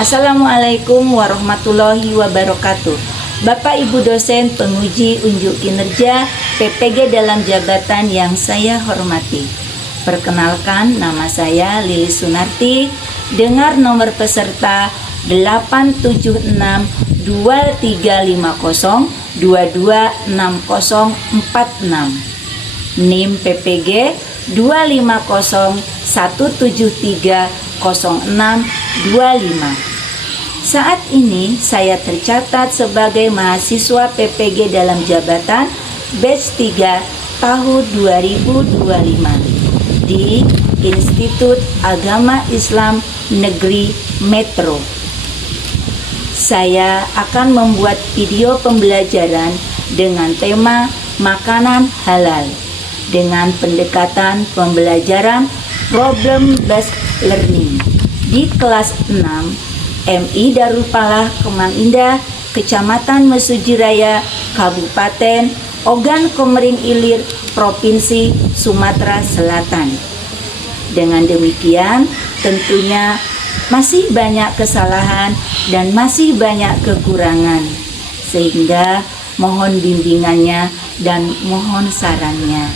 Assalamualaikum warahmatullahi wabarakatuh. Bapak Ibu dosen penguji unjuk kinerja PPG dalam jabatan yang saya hormati. Perkenalkan, nama saya Lili Sunarti. Dengar nomor peserta 876-250-226046. NIM PPG 250-173-0625. Saat ini saya tercatat sebagai mahasiswa PPG dalam jabatan batch 3 tahun 2025 di Institut Agama Islam Negeri Metro. Saya akan membuat video pembelajaran dengan tema makanan halal dengan pendekatan pembelajaran problem based learning di kelas 6 MI Darul Falah Kemang Indah, Kecamatan Mesuji Raya, Kabupaten Ogan Komering Ilir, Provinsi Sumatera Selatan. Dengan demikian, tentunya masih banyak kesalahan dan masih banyak kekurangan, sehingga mohon bimbingannya dan mohon sarannya.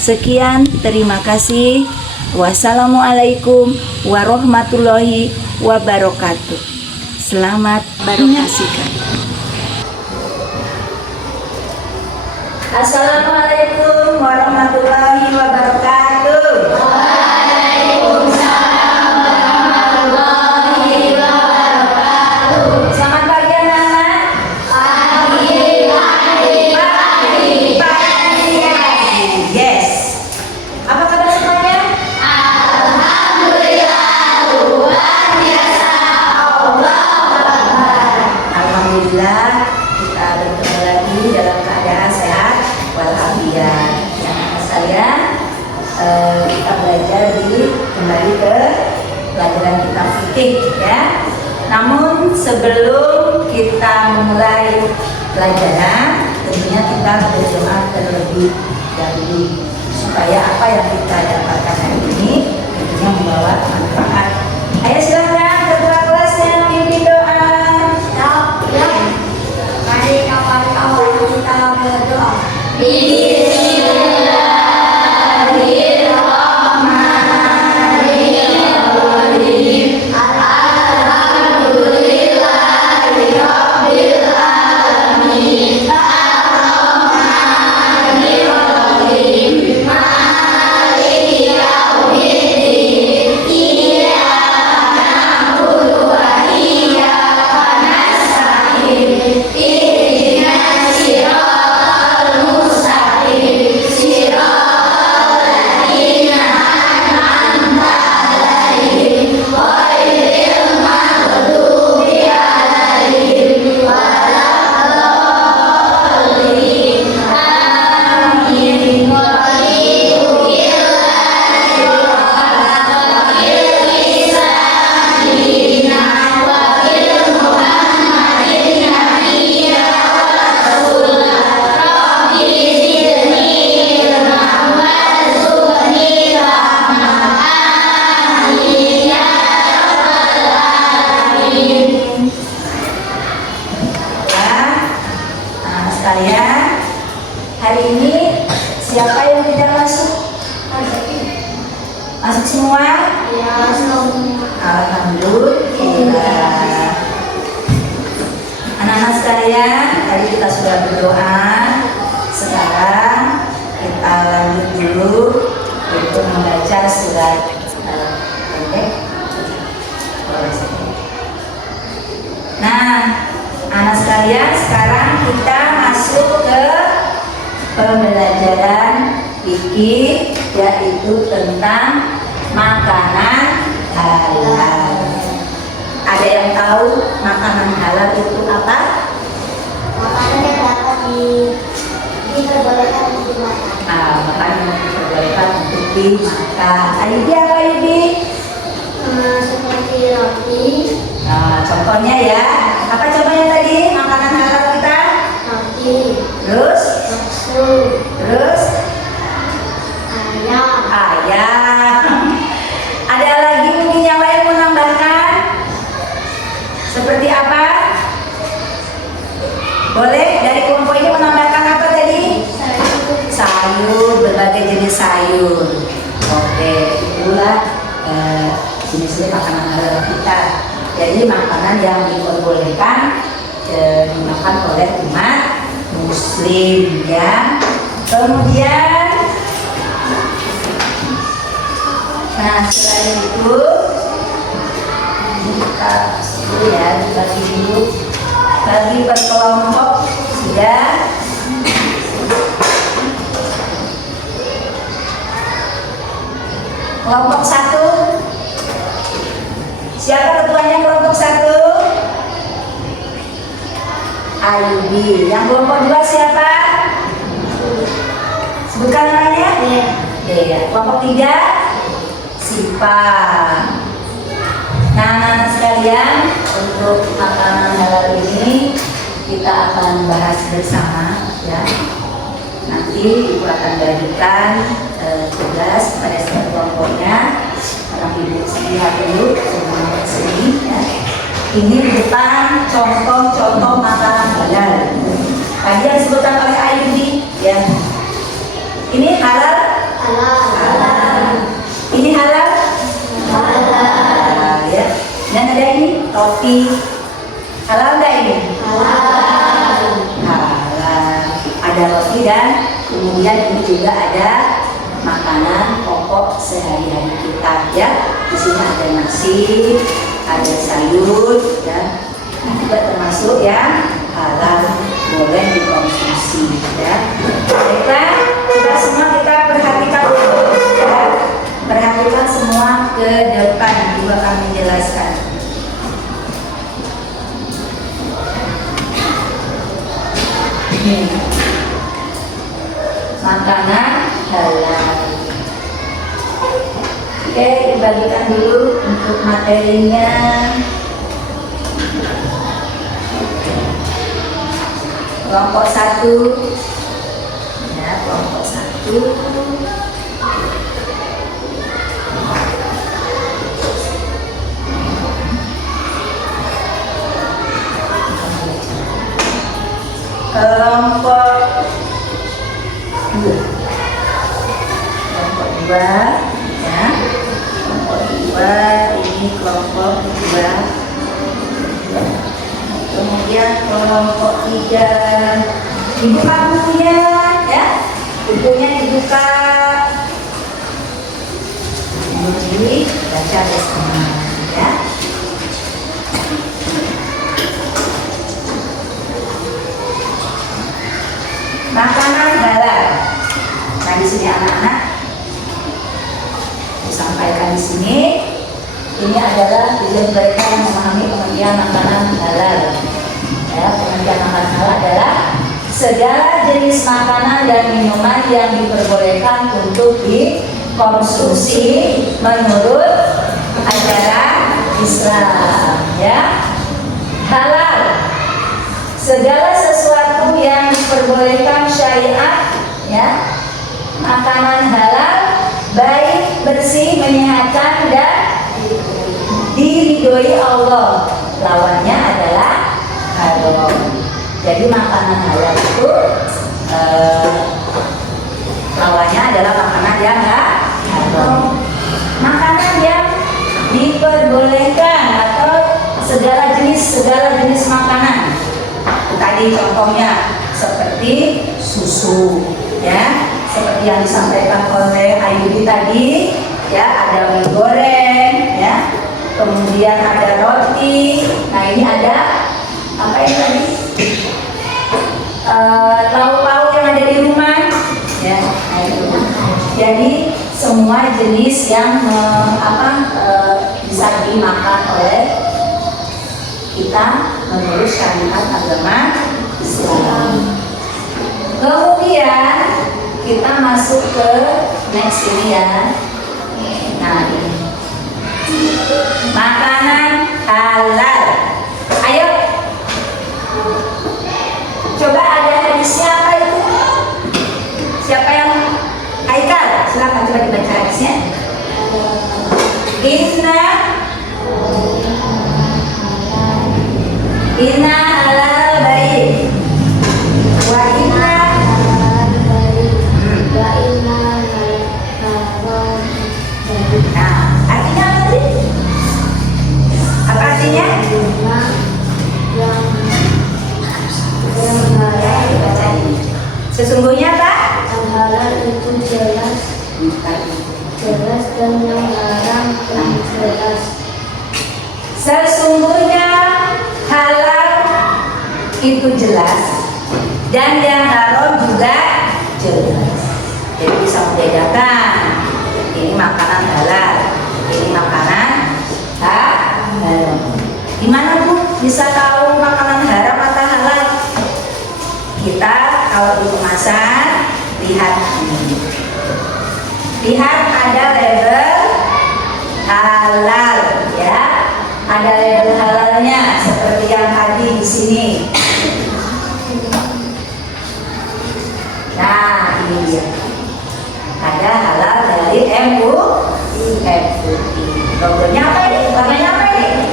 Sekian, terima kasih. Wassalamualaikum warahmatullahi wabarakatuh. Selamat barokahkan. Assalamualaikum warahmatullahi wabarakatuh. Waalaikumsalam warahmatullahi wabarakatuh. Selamat pagi anak-anak. Pagi. Yes. Apa kabar semuanya? Alhamdulillah, luar biasa. Allahu Akbar. Alhamdulillah, kita bertemu lagi dalam keadaan sehat walafiat. Anak-anak sekalian, kita belajar kembali ke pelajaran kitab fikih ya. Namun sebelum kita memulai pelajaran, tentunya kita berdoa terlebih dahulu supaya apa yang kita dapatkan hari ini tentunya membawa manfaat. Ayo silakan ketua kelasnya memimpin doa. Ya. Mari kawan-kawan kita berdoa. Bismillahirrahmanirrahim. Alhamdulillahirabbil alamin. Arrahmanirrahim. Maliki yaumiddin. Iyyaka na'budu wa iyyaka nasta'in. Ihdinas siratal mustaqim. Siratal ladzina an'amta 'alaihim ghairil maghdubi 'alaihim waladdallin. Amin. Raditu billahi wa bil Islam dinan wa bil Muhammadin nabiyyan wa rasulan. Rabbi zidni ilman warzuqni fahman. Amin ya rabbal alamin. Anak sekalian, hari ini siapa yang tidak masuk? Masuk semua? Ya, Alhamdulillah. Anak-anak sekalian, tadi kita sudah berdoa. Sekarang kita lanjut dulu untuk membaca surat pendek. Nah, anak sekalian, sekarang kita masuk ke pembelajaran fikih, yaitu tentang makanan halal. Ada yang tahu makanan halal itu apa? makanan yang dapat diperbolehkan untuk dimakan. Makanan yang diperbolehkan untuk dimakan. Ayudi apa Ayudi? Seperti roti, Contohnya ya. Apa contohnya tadi? Makanan halal kita? roti, Terus? bakso, Terus? ayam, Ayam. Ada lagi mungkin yang lain mau nambahkan? sayur. Oke, itulah jenis-jenis makanan halal kita. Jadi makanan yang diperbolehkan dimakan oleh umat Muslim ya. Kemudian, nah selain itu kita dulu ya dibagi dulu, bagi per kelompok sudah. Kelompok 1, siapa ketuanya kelompok 1? Ayubi. Yang kelompok 2 siapa? Sebutkan namanya? Ya. Kelompok 3 Sipa. Nah, anak-anak sekalian, untuk makanan halal ini kita akan bahas bersama ya. Nanti ibu akan bagikan tugas pada setiap kelompoknya. Karena ibu lihat dulu semua sini ya. Ini bukan contoh-contoh makanan halal. Tadi yang disebutkan oleh Ayubi ya. Ini halal? Halal. Ini halal? Halal ya. Dan ada ini roti. Halal nggak ini? Halal. Halal. Ada roti dan kemudian ini juga ada makanan pokok sehari-hari kita ya. Di sini ada nasi, ada sayur ya. Ini juga termasuk yang halal, boleh dikonsumsi ya. Baiklah, coba semua kita perhatikan dulu ya. Perhatikan semua ke depan, juga kami jelaskan. Makanan halal. Oke, dibagikan dulu untuk materinya. Kelompok 1 ya, kelompok 1. Kelompok 2 ya. Kelompok 2 ini kelompok 2. Kemudian kelompok 3 dibuka bukunya ya. Bukunya dibuka. Kemudian baca bersama ya. Makanan halal. Nah di sini anak-anak disampaikan di sini. Ini adalah tujuan mereka yang memahami pengertian makanan halal. Ya, pengertian makanan halal adalah segala jenis makanan dan minuman yang diperbolehkan untuk dikonsumsi menurut ajaran Islam. Ya, halal. Segala sesuatu yang diperbolehkan syariat, ya, makanan halal, baik, bersih, menyehatkan dan diridhoi Allah. Lawannya adalah haram. Jadi makanan halal itu lawannya adalah makanan yang haram. Makanan yang diperbolehkan atau segala jenis makanan. Tadi contohnya seperti susu, ya, seperti yang disampaikan oleh Ayubi tadi, ya, ada mie goreng, ya, kemudian ada roti. Nah ini ada apa ini tadi? Lauk-lauk yang ada di rumah, ya. Nah, itu. Jadi semua jenis yang bisa dimakan oleh kita menurut syariat agama Islam. Kemudian kita masuk ke next ini ya. Nah ini makanan halal. Ayo, coba ada hadisnya apa itu? Siapa yang Haikal? Silakan coba dibaca hadisnya. Inna halal baik wa inna Informasinya? yang halal Baca ini. Sesungguhnya Pak? yang halal itu jelas dan yang haram itu jelas. Sesungguhnya halal itu jelas dan yang haram juga jelas. Jadi bisa membedakan ini makanan halal, ini makanan haram. Gimana Bu bisa tahu makanan haram atau halal? Kita kalau di kemasan lihat ini. Lihat ada label halal ya. Ada label halalnya seperti yang tadi di sini. Nah, ini dia. Ada halal dari MUI. Logonya apa ini? Warnanya apa ini?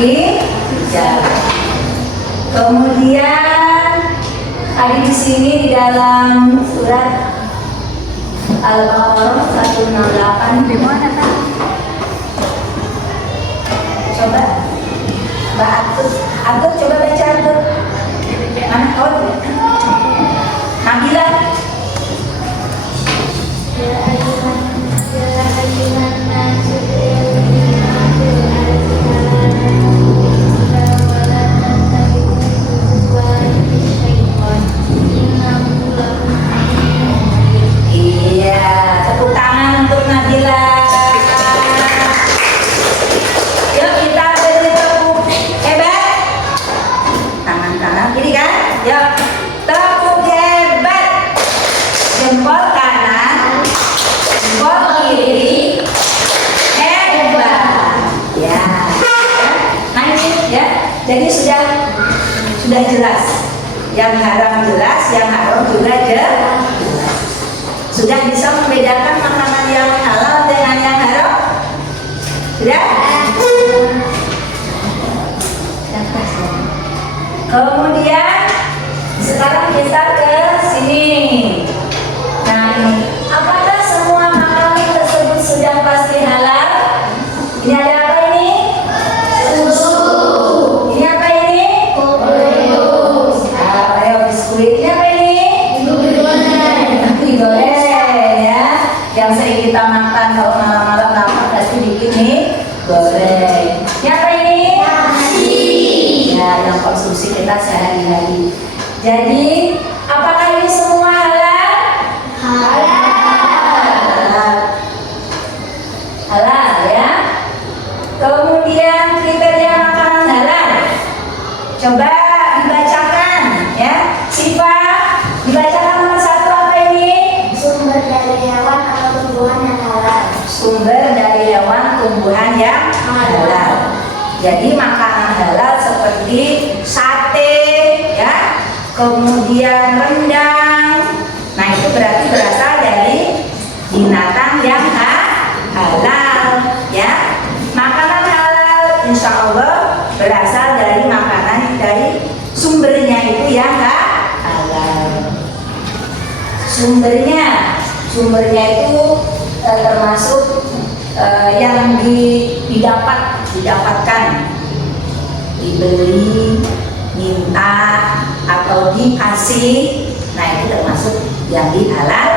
Hijau. Kemudian ada di sini di dalam surat Al-Baqarah 168 di mana Kak? Coba Mbak Atut coba baca Atut. Mana kau? Nabila. Iya, tepuk tangan untuk Nabila. Yuk kita beri tepuk hebat. Tangan kanan kiri kan? Yuk, tepuk hebat. Jempol kanan, jempol kiri, hebat. Ya, nah ini ya. Jadi sudah jelas. Yang haram jelas, yang haram juga jelas. Sudah bisa membedakan makanan yang halal dengan yang haram? Sudah? Kemudian sekarang kita ke sini. Nah ini, apakah semua makanan tersebut sudah pasti halal? Ini ada apa ini? Susu. Ini apa ini? Oreo biskuit. Ini apa ini? Digoreng ya. Yang sering kita makan kalau malam-malam lapar pasti bikin nih goreng. Ini apa ini? Nasi. Ya, yang konsumsi kita sehari-hari. Jadi, apakah ini semua halal? Halal. Halal ya. Kemudian kriteria makanan halal. Coba dibacakan ya. Siva, dibacakan nomor 1 apa ini? Sumber dari hewan atau tumbuhan yang halal. Sumber dari hewan tumbuhan yang halal. Jadi makanan halal seperti sate ya, kemudian rendang. Nah, itu berarti berasal dari binatang yang halal ya. Makanan halal insya Allah berasal dari makanan dari sumbernya itu yang halal. Sumbernya itu termasuk yang didapatkan, dibeli, minta atau dikasih. Nah, itu termasuk yang dihalal.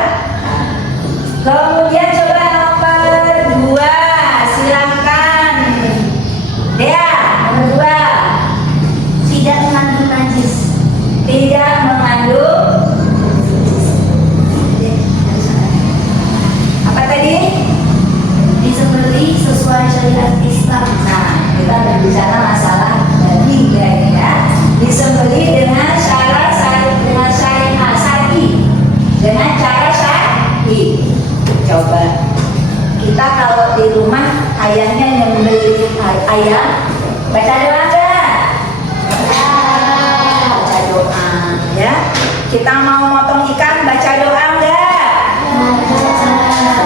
Kemudian coba nomor 2, silakan Dea. Nomor 2, Tidak mengandung najis. tidak mengandung apa tadi? Disembelih sesuai syariat Islam. Nah, kita berbicara masalah daging ya. Disembelih dengan cara syar'i, dengan cara syar'i. Coba kita kalau di rumah ayahnya nyembelih ayam, baca doa enggak? Baca doa ya. Kita mau motong ikan, baca doa enggak?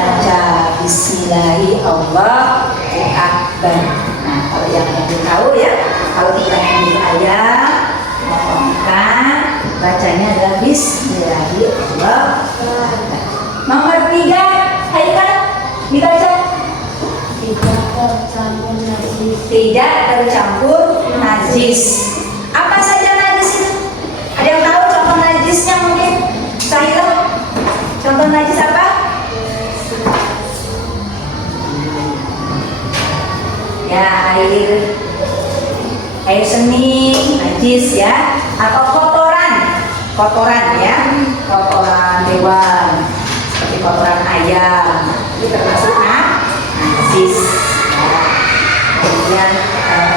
Baca Bismillahirrahmanirrahim, Allahu Akbar. Nah, kalau yang belum tahu ya, kalau kita nyembelih ayam, motong ikan, bacanya adalah Bismillahirrahmanirrahim. Nomor 3, ayo kan dibaca. Tidak tercampur najis. tidak tercampur najis. Apa saja najis itu? Ada yang tahu contoh najisnya mungkin? Saya contoh najis apa? Ya, air seni najis ya, atau kotoran ya, kotoran hewan seperti kotoran ayam itu termasuk najis ya. Kemudian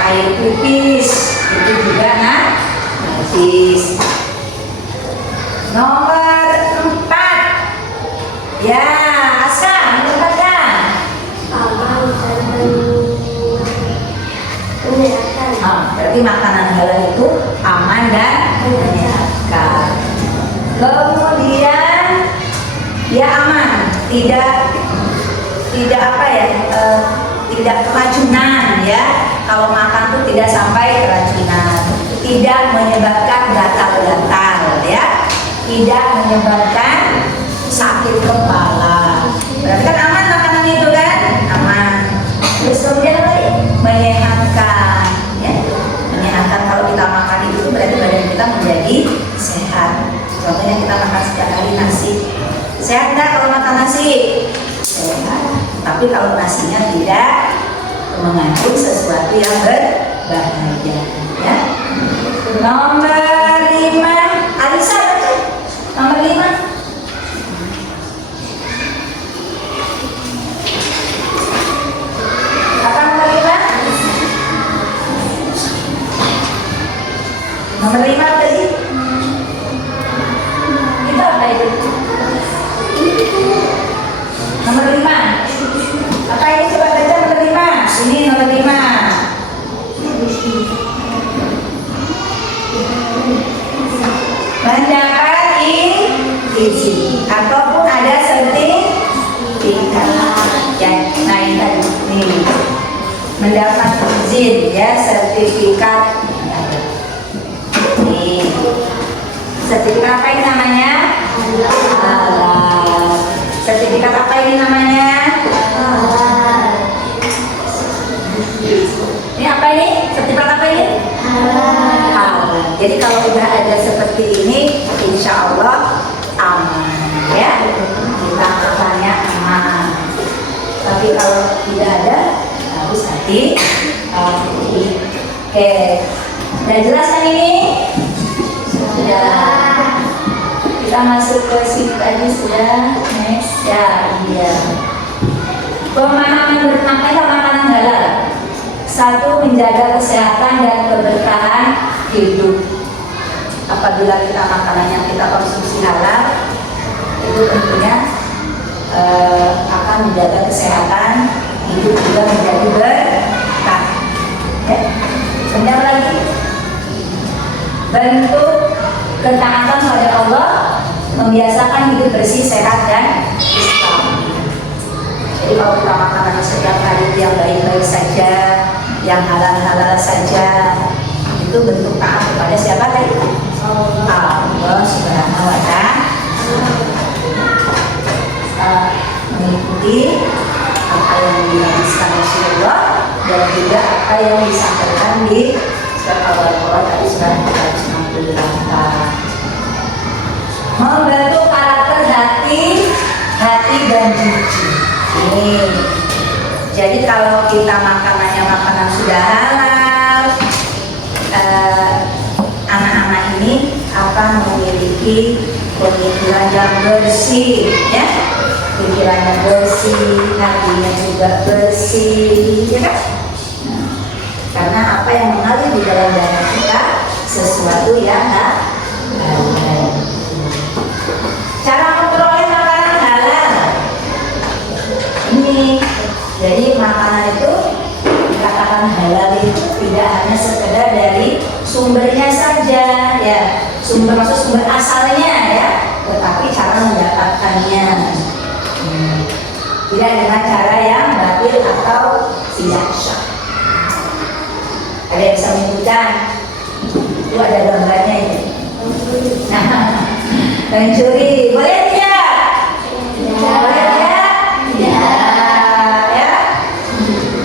air pipis itu juga najis. Nomor 4 ya, Aska tempatnya berarti makanan halal itu aman dan menyehatkan. Kemudian dia aman, tidak apa ya, tidak keracunan ya. Kalau makan tuh tidak sampai keracunan, tidak menyebabkan gatal-gatal ya, tidak menyebabkan sakit kepala. Berarti kan aman makanan itu kan, aman. Terus kemudian apa? Menyehatkan ya, menyehatkan. Kalau kita makan itu berarti badan kita menjadi sehat. Contohnya kita makan setiap hari nasi, sehat nggak kalau makan nasi? Sehat. Tapi kalau nasinya tidak mengandung sesuatu yang berbahaya ya. Nomor 5, Alisa betul. Nomor 5. Apa nomor 5? Nomor 5 tadi? Itu apa itu? Nomor 5. Apa ini, coba baca nomor 5. Ini nomor 5. Mendapat izin ataupun ada sertifikat ya. Nah ini tadi nih, mendapat izin ya, sertifikat nih. Sertifikat apa ini namanya? Halal. Sertifikat apa ini namanya? Halal. Ini apa ini? Sertifikat apa ini? Halal. Jadi kalau sudah ada seperti ini, insya Allah aman ya. Kita makannya aman. Tapi kalau tidak ada, harus hati. Oke. Sudah jelas kan ini? Sudah. Kita masuk ke sini tadi sudah. Next ya, iya. Pemahaman bermakna makanan halal. 1. Menjaga kesehatan dan keberkahan hidup. Apabila kita makanan yang kita konsumsi halal, itu tentunya akan menjaga kesehatan hidup, juga menjadi berkah. Ya. Kemudian lagi, bentuk ketaatan pada Allah, membiasakan hidup bersih, sehat dan istiqomah. Jadi kalau kita makanan setiap hari yang baik-baik saja, yang halal-halal saja, itu bentuk taat kepada siapa tadi? Allah Subhanahu wa Ta'ala. Mengikuti apa yang dihabiskan Rasulullah dan juga apa yang disampaikan di surat Al-Baqarah tadi, surat 168. Membentuk karakter hati dan jijik. Nih. Jadi kalau kita makanannya makanan sudah halal, anak-anak ini akan memiliki pemikiran yang bersih, ya, pikirannya bersih, hatinya juga bersih, ya kan? Karena apa yang mengalir di dalam dada kita sesuatu yang halal. Cara memperoleh makanan halal ini, jadi makanan itu dikatakan halal itu tidak hanya sekedar dari sumbernya saja, ya, maksud sumber asalnya, ya, tetapi cara mendapatkannya. Tidak dengan cara yang batil atau tidak syah. Ada yang bisa menyebutkan? Itu ada gambarnya ini. Nah, mencuri boleh tidak? Boleh tidak? Ya.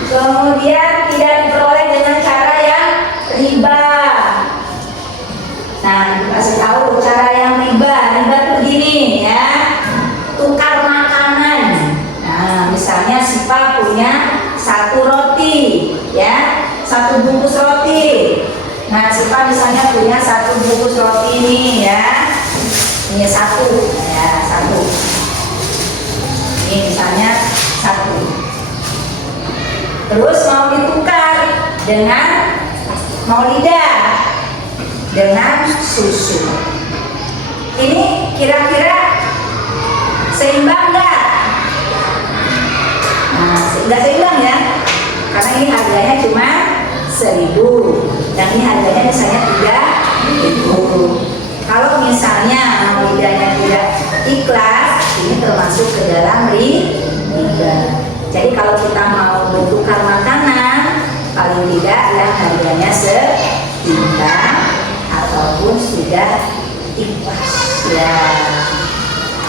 Kemudian tidak diperoleh bungkus roti. Nah, Siva misalnya punya 1 bungkus roti ini ya. Ini 1, ya 1. Ini misalnya 1. Terus mau ditukar dengan Maulida dengan susu. Ini kira-kira seimbang nggak? Nah, nggak seimbang ya, karena ini harganya cuma 1.000 dan ini harganya misalnya 3.000. Kalau misalnya Maulidanya tidak ikhlas, ini termasuk ke dalam riba. Jadi kalau kita mau bertukar makanan, paling tidak yang harganya seimbang ataupun sudah ikhlas ya,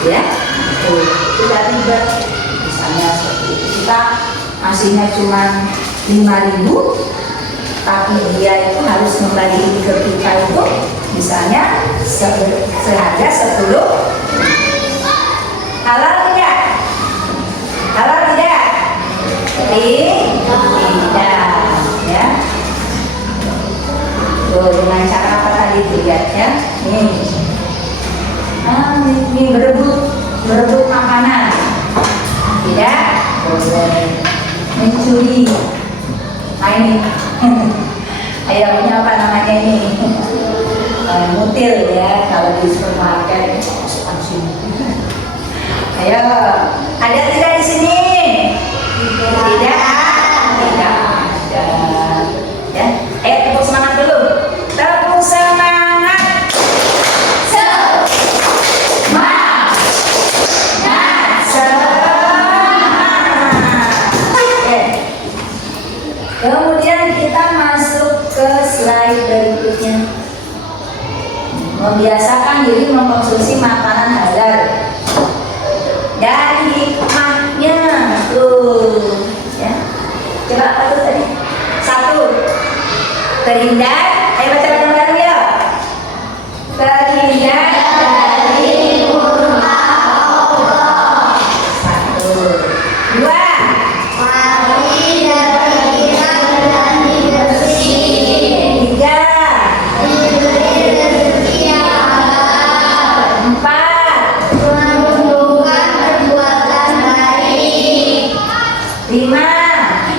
ya itu tidak riba. Misalnya seperti itu, kita ngasihnya cuma 5.000, tapi dia itu harus kembali ke kita itu misalnya seharga 10. Halal tidak? Halal tidak? Tidak ya. Tuh, dengan cara apa tadi lihat ya. Ini berebut makanan. Tidak boleh mencuri. Nah ini ayamnya apa namanya ini? Mutil ya, kalau di supermarket. Ayo, ada tidak di sini? Tidak ada. Ya, ayo tepuk semangat dulu. Tepuk semangat. Semangat. Oke. Kemudian kita masuk ke slide berikutnya. Membiasakan diri mengkonsumsi makanan halal. Dan hikmahnya tuh ya. Coba apa tuh tadi? 1, terhindar. Ayo baca bareng-bareng ya. Terhindar dari murka Allah. 1, 2, Tidak berkira dan bersih. 3, 4, Menunjukkan perbuatan baik. 5,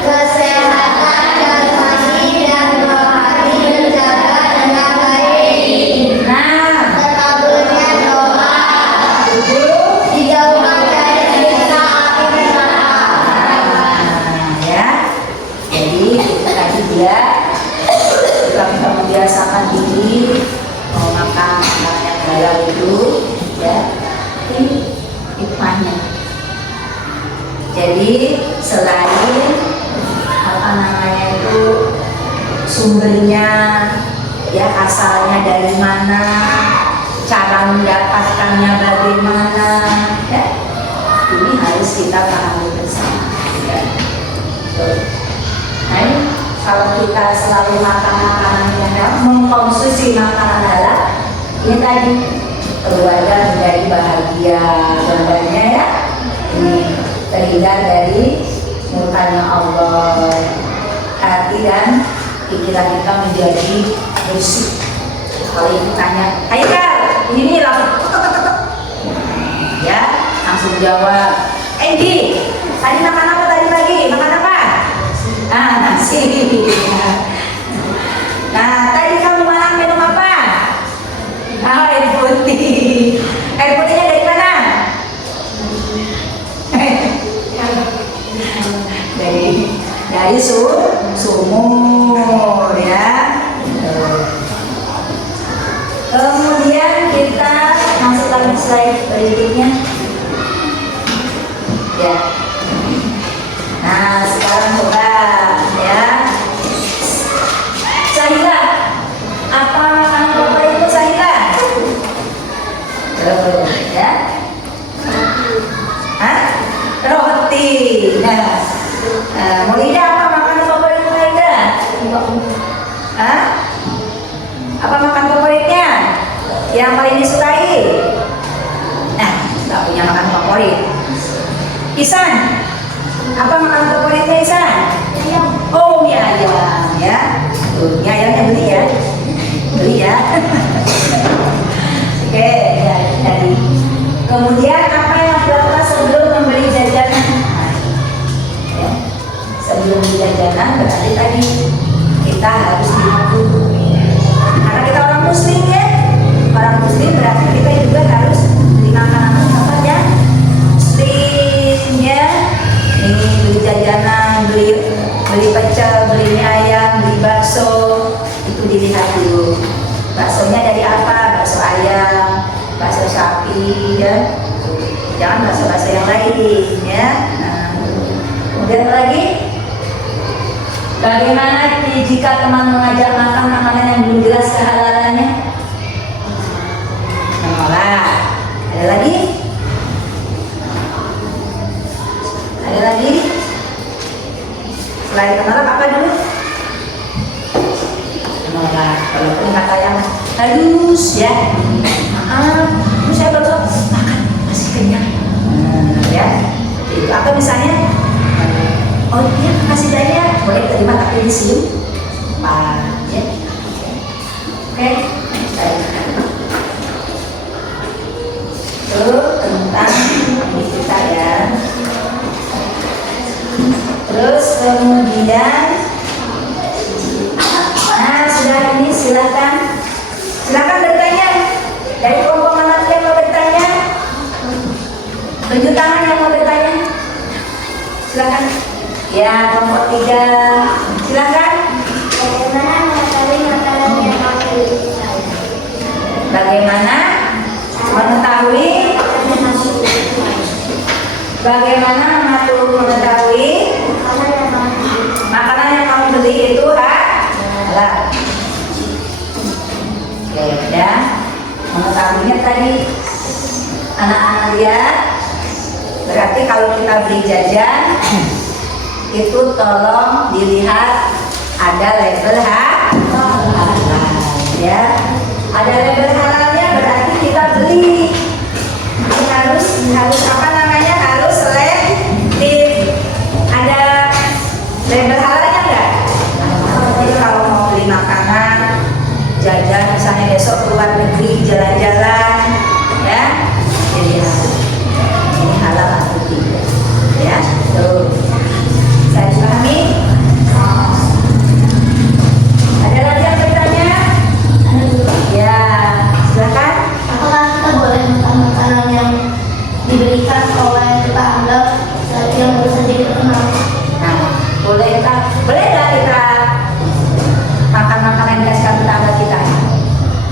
Kesehatan jasmani dan rohani terjaga dengan baik. 6, Terkabulnya doa. 7. Dijauhkan dari siksa api neraka. Ya, jadi itu tadi dia kita membiasakan diri mau makan makanan yang halal itu ya, ini hikmahnya. Jadi selain apa namanya itu sumbernya ya, asalnya dari mana, cara mendapatkannya bagaimana ya, ini harus kita pahami bersama ya. Nah ini kalau kita selalu makan makanan yang halal, mengkonsumsi makanan halal, ini tadi keluarga menjadi bahagia gambarnya ya. Ini terhindar dari murkanya Allah, hati dan pikiran kita menjadi bersih. Kalau ibu tanya, ayo Kak, ini langsung ya, langsung jawab. Di, tadi makan apa tadi pagi? Makan apa? Nah, nasi. Nah, tadi kamu malam minum apa? Air putih. Air putihnya dari mana? dari sumur ya. Kemudian kita masuk lagi slide berikutnya. Ya. Nah, sekarang coba ya. Sahila, apa makanan favorit itu Sahila? Ya. Hah? Roti. Nah, Maulida apa makanan favorit Maulida? Hah? Apa makan favoritnya? Yang paling disukai? Nah, nggak punya makan favorit. Isan, apa makanan favoritnya Isan? Ayam. Oh, mie ayam ya. tadi kita harus lihat dulu. Karena kita orang muslim ya, orang muslim berarti kita juga harus beli makanan apa ya, muslim ya. Ini beli jajanan, beli pecel, beli mie ayam, beli bakso, itu dilihat dulu. Baksonya dari apa? Bakso ayam, bakso sapi ya. Jangan bakso-bakso yang lain ya. Nah, kemudian lagi, bagaimana jika teman mengajak makan makanan yang belum jelas kehalalannya? Menolak. Ada lagi? Ada lagi? Selain menolak apa dulu? Menolak. Walaupun kata yang halus ya. Maaf, itu saya baru makan masih kenyang. Ya. Itu atau misalnya, oh iya makasih banyak, boleh terima tapi disium. Ya. Oke. Itu tentang ini kita ya. Terus kemudian, nah sudah ini silakan bertanya. Dari kelompok mana yang mau bertanya? Tunjuk tangan yang mau bertanya. Silakan. Ya, kelompok 3. Silakan. Bagaimana mengetahui makanan yang masuk di saya? Bagaimana mengetahui? Bagaimana mengetahui makanan yang kamu beli itu halal? Oke, ya. Mengetahuinya tadi anak-anak lihat. Berarti kalau kita beli jajan itu tolong dilihat ada label halal ya. Ada label halalnya berarti kita beli. Harus apa namanya? Harus selektif. Ada label halalnya enggak? Jadi kalau mau beli makanan jajan misalnya besok keluar negeri jalan-jalan ya, jadi ini halal atau tidak ya. Tuh saya dipahami. Ada lagi yang bertanya? Ya silakan. Apakah kita boleh makan makanan yang diberikan oleh tetangga yang baru saja dikenal? Nah, boleh nggak kita makan makanan yang dikasihkan tetangga kita?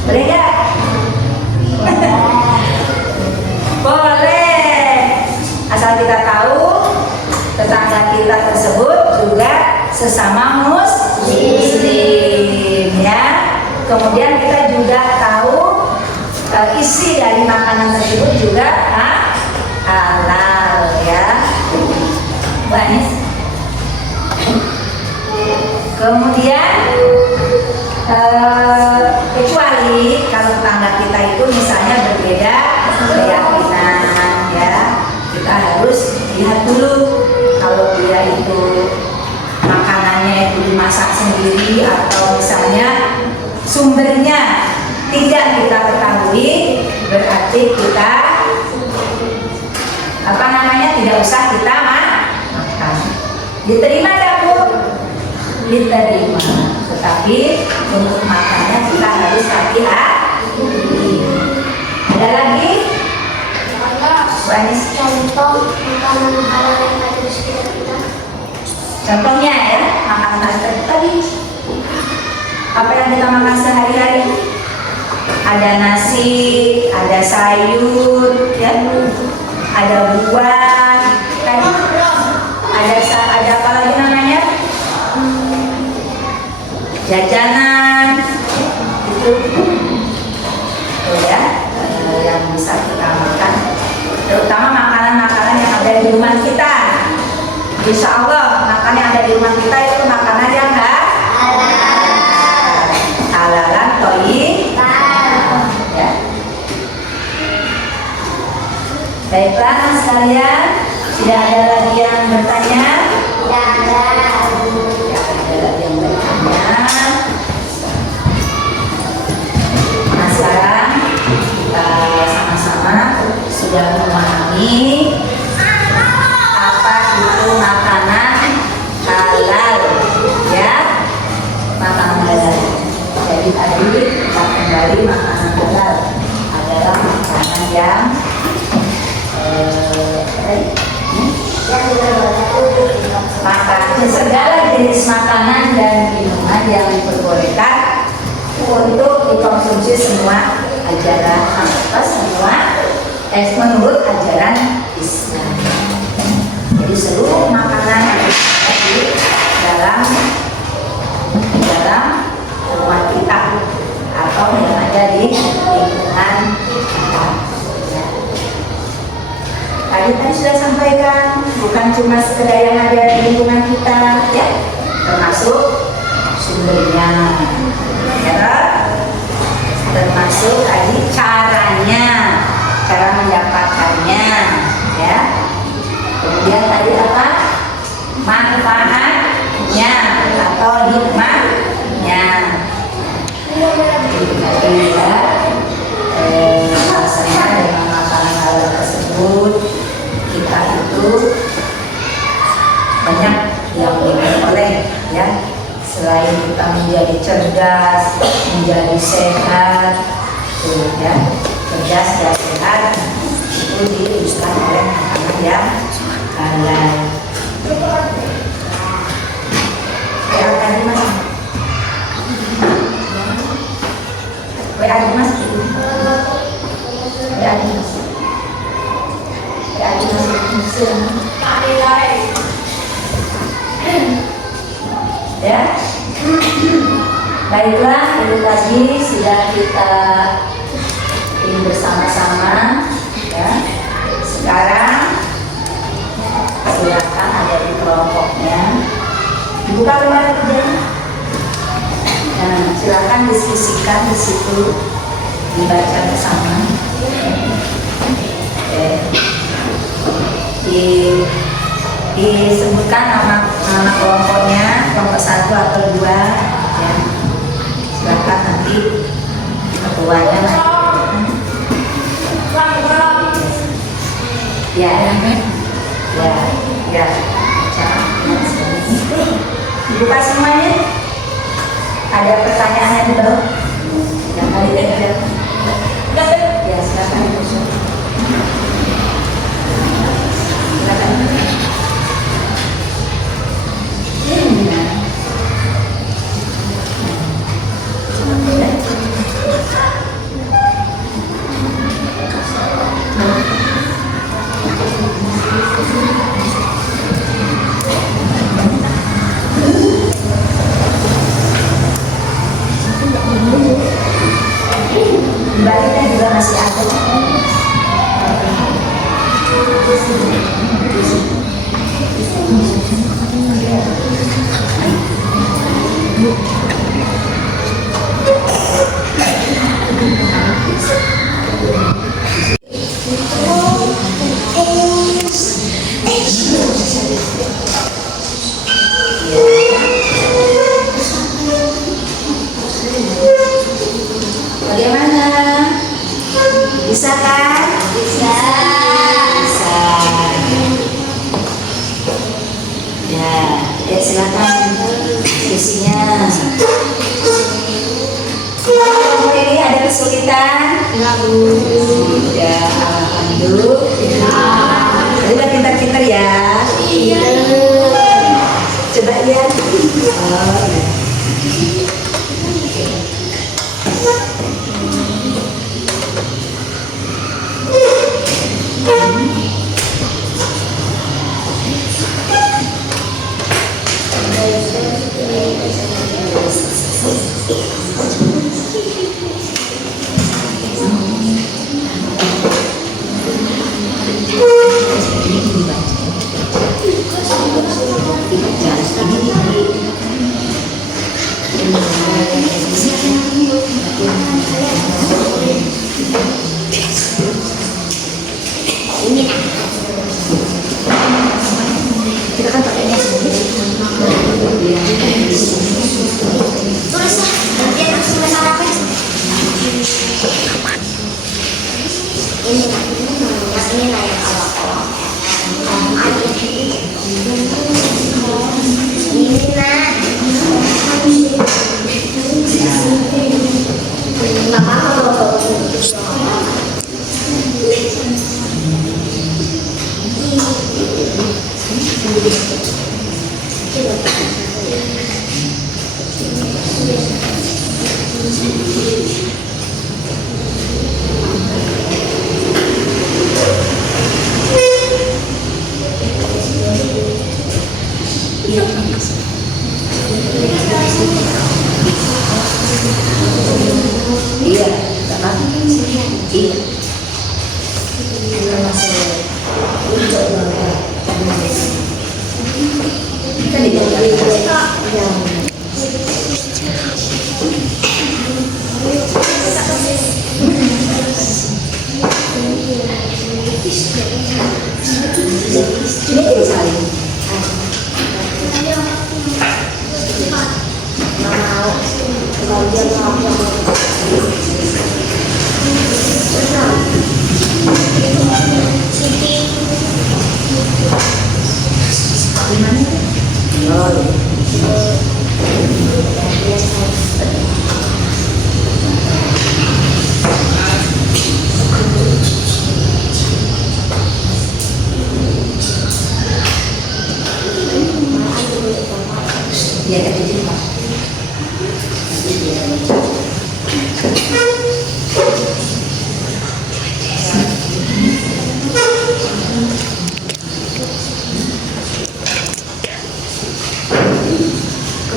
Boleh nggak? Boleh, asal kita tahu tetangga kita tersebut juga sesama muslim ya. Kemudian kita juga tahu isi dari makanan tersebut juga halal ya. Baik. Kemudian kecuali kalau tetangga kita itu misalnya berbeda keyakinan ya, kita harus lihat dulu kalau dia itu makanannya itu dimasak sendiri atau misalnya sumbernya tidak kita ketahui, berarti kita apa namanya tidak usah kita makan. Diterima ya Bu? Diterima. Tetapi untuk makannya kita harus hati-hati. Ada lagi? Banis. Contoh makanan halal yang ada di sekitar kita. Contohnya ya, makanan tadi apa yang kita makan sehari-hari? Ada nasi, ada sayur, ya, ada buah, kan? Ada apa lagi namanya? Jajanan, itu ya, yang bisa kita makan. Terutama makanan-makanan yang ada di rumah kita. Insya Allah makanan yang ada di rumah kita itu makanan yang halalan thayyib. Ya. Baiklah sekalian, tidak ada lagi yang bertanya? Tidak ada. Tidak ada lagi yang bertanya. Nah sekarang kita sama-sama sudah memahami apa itu makanan halal, ya. tadi kita kembali makanan halal adalah makanan yang segala jenis makanan dan minuman yang diperbolehkan untuk dikonsumsi semua ajaran menurut ajaran Islam. Jadi seluruh makanan yang ada dalam rumah kita atau yang ada di lingkungan kita. Tadi sudah sampaikan, bukan cuma sekedar yang ada di lingkungan kita, ya, termasuk sumbernya, ya, termasuk tadi cara mendapatkannya, ya. Kemudian tadi apa? Manfaatnya atau hikmahnya. Jadi ya, rasanya dengan makanan halal tersebut kita itu banyak yang diperoleh, ya. Selain kita menjadi cerdas, menjadi sehat, tuh, ya, cerdas dan sehat itu diusahakan oleh makanan yang halal. Ya, tadi mas. WA Dimas. WA Dimas. WA Dimas. Ya. Baiklah, itu tadi sudah kita ini bersama-sama, ya. Sekarang silakan ada di kelompoknya. Dibuka lembar kerjanya. Nah, silakan diskusikan di situ, dibaca bersama. Disebutkan nama kelompoknya, kelompok 1 atau 2, ya. Silakan nanti ketuanya ya, dibuka semuanya. Ada pertanyaan yang baru? Yang kali aja. Ya, silakan Ibu. Silakan. Baliknya juga masih ada. Bagaimana? Bisa kan? Bisa. Ya silakan isinya. Ini ada kesulitan? Ya, alhamdulillah. Jadi udah pintar-pintar ya. Iya. Coba lihat. Oh, ya. Iya, sama. Iya. Kan di ini saling. Ya, jadi Pak.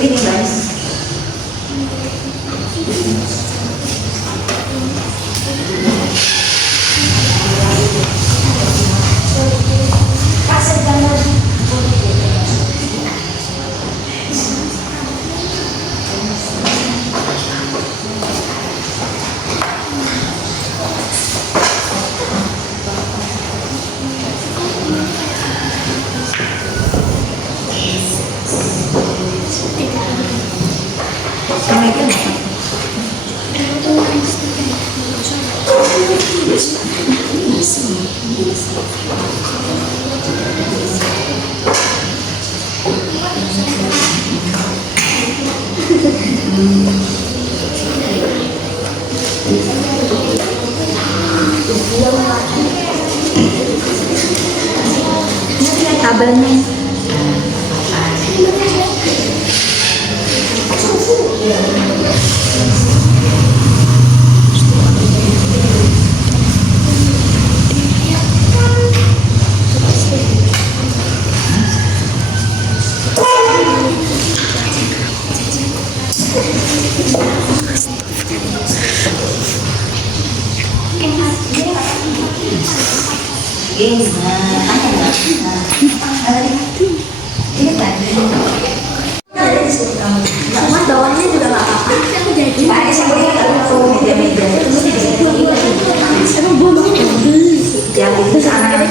Ini guys. Kabelnya. Cuma bawahnya juga nggak apa-apa. Ada sabunnya nggak perlu meja-meja. Yang itu sana.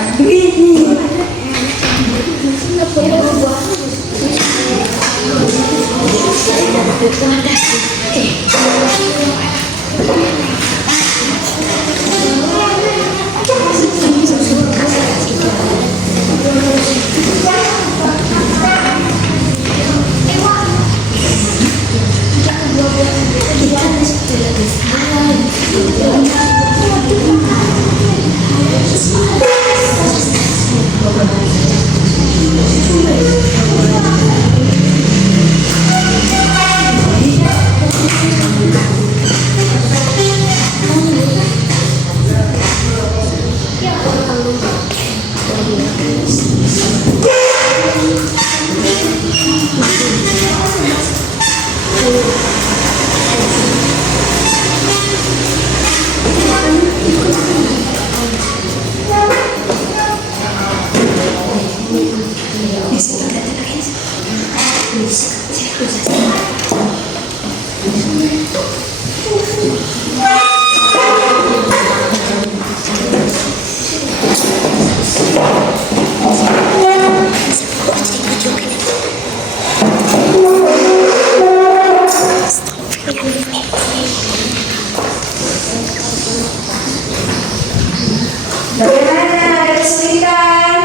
Bagaimana? Ada kesulitan?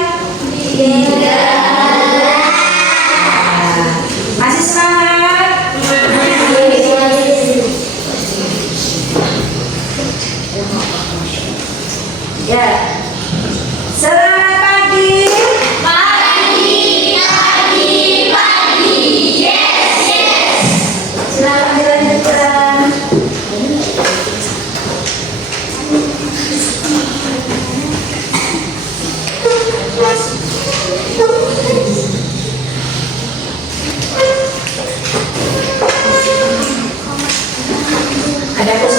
Tidak. Masih semangat? Ya. Selamat pagi. Pagi. Yes, yes. Selamat dilanjutkan.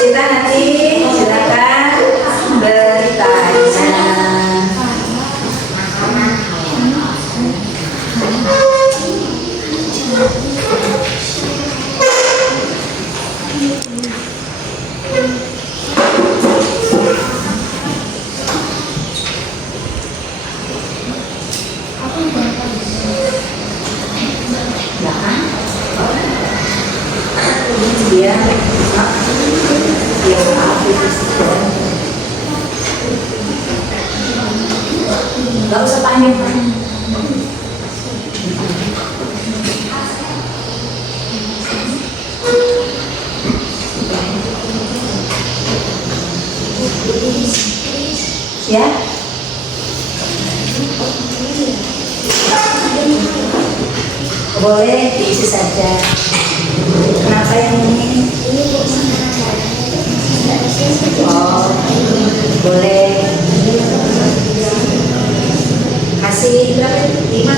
Sita nanti silakan bertanya. Dia nggak usah panik. Ya, boleh diisi saja. Kenapa yang ini? Oh, boleh. Kasih berapa? 5.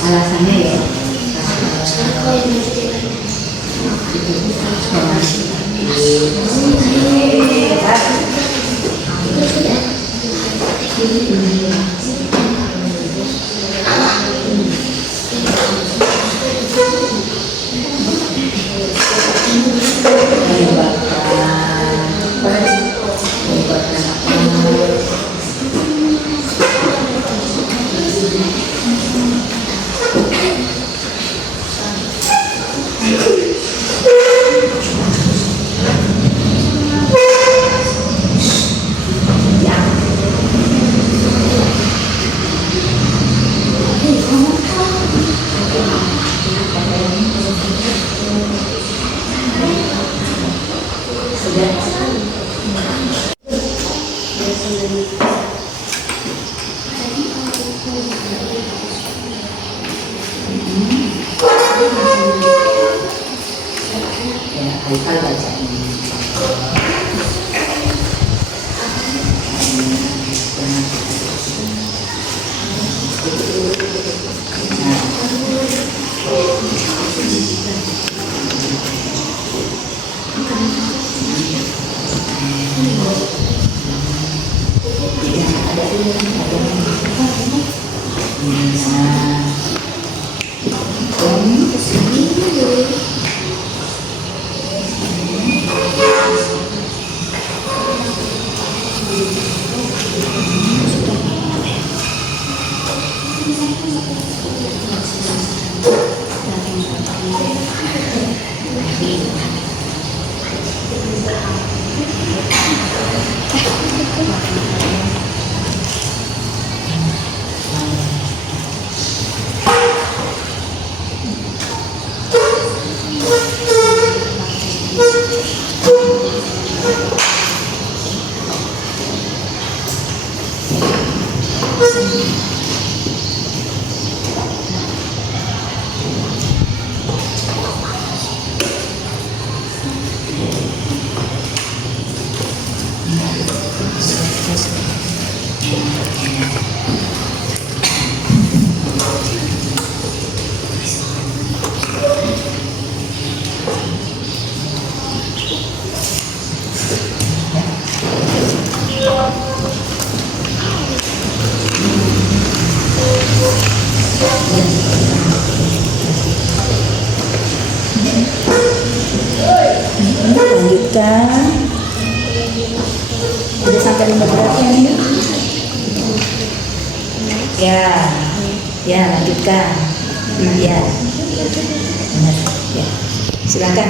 Alasannya ya. Haikal baca ini. Lanjutkan. Udah sampai 5 berapa ini? Ya, lanjutkan. Ya, benar. Ya, silakan.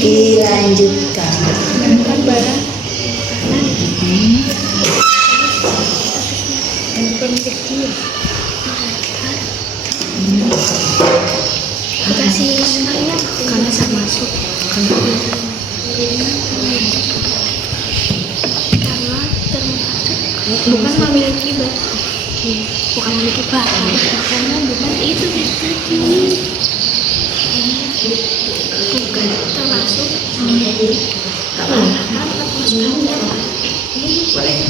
Dilanjutkan. Bukan memiliki bukan memiliki bahan, karena bukan itu tadi. Bukan termasuk Boleh.